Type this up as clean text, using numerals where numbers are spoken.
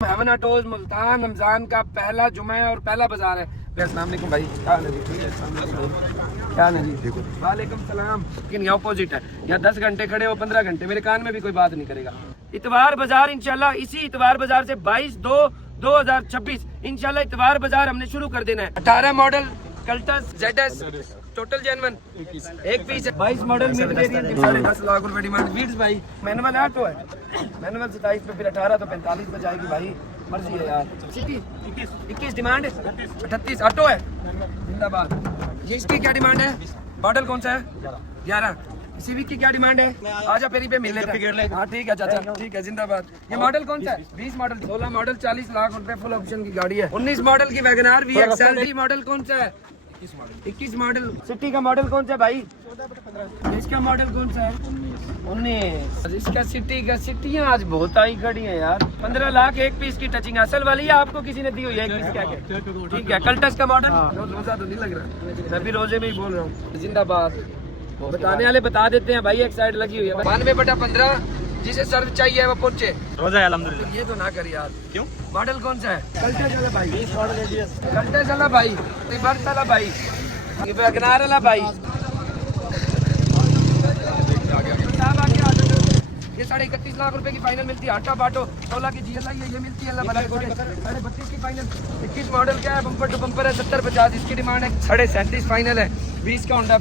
Haven autos Multan Ramzan का पहला जुमा है और पहला बाजार है। अस्सलाम वालेकुम भाई, क्या हाल है जी? क्या हाल है जी? वालेकुम सलाम। लेकिन यहाँ अपोजिट है, यहाँ 10 घंटे खड़े हो 15 घंटे, मेरे कान में भी कोई बात नहीं करेगा। इतवार बाजार इंशाल्लाह, इसी इतवार बाजार से 22/2/2026 इंशाल्लाह इतवार बाजार हमने शुरू कर देना है। 18 model Cultus ZS total genuine एक पीस है। 22 मॉडल मिड वेरिएंट 10.5 लाख रुपए डिमांड। वीड्स भाई मैनुअल है, ऑटो है। मैनुअल 27 पे, फिर 18 तो 45 पे जाएगी भाई, मर्जी है यार। सिटी 21 डिमांड है, 38 ऑटो है। जिंदाबाद। ये इसकी क्या डिमांड है? मॉडल कौन सा है? 11। सिविक की क्या डिमांड है? आजा फेरी पे मिल लेते हैं। हाँ ठीक है चाचा, ठीक है जिंदाबाद। ये मॉडल कौन सा है? 20 मॉडल। 16 मॉडल 40 लाख रुपए फुल ऑप्शन की गाड़ी है। 19 मॉडल की वैगनार VXL। मॉडल कौन सा है? 21 मॉडल। सिटी का मॉडल कौन सा है भाई? इसका मॉडल कौन सा है? 19। इसका सिटी का, सिटियाँ आज बहुत आई खड़ी है यार। 15 लाख एक पीस की टचिंग असल वाली है, आपको किसी ने दी हुई है एक पीस? क्या क्या ठीक है। कल्टस का मॉडल रोजा तो नहीं लग रहा, मैं भी रोजे में ही बोल रहा हूँ। जिंदाबाद। बताने वाले बता देते हैं भाई, एक साइड लगी हुई है। 92/15 जिसे सर्व चाहिए वो पूछे। रोजा है अल्हम्दुलिल्लाह। ये तो ना कर यार। क्यों? मॉडल कौन सा है? कल्टस वाला भाई। 20 मॉडल है। कल्टस वाला भाई, रिवर्स वाला भाई, ये वैगनार वाला भाई। ये 31.5 लाख रुपए की फाइनल मिलती है। आटा बाटो 16 की GSI है, ये मिलती है अल्लाह भला करे। 32.5 की फाइनल। 21 मॉडल क्या है? बम्पर टू बम्पर है। 70-50 इसकी डिमांड है। 37.5 फाइनल है। 20 का होंडा।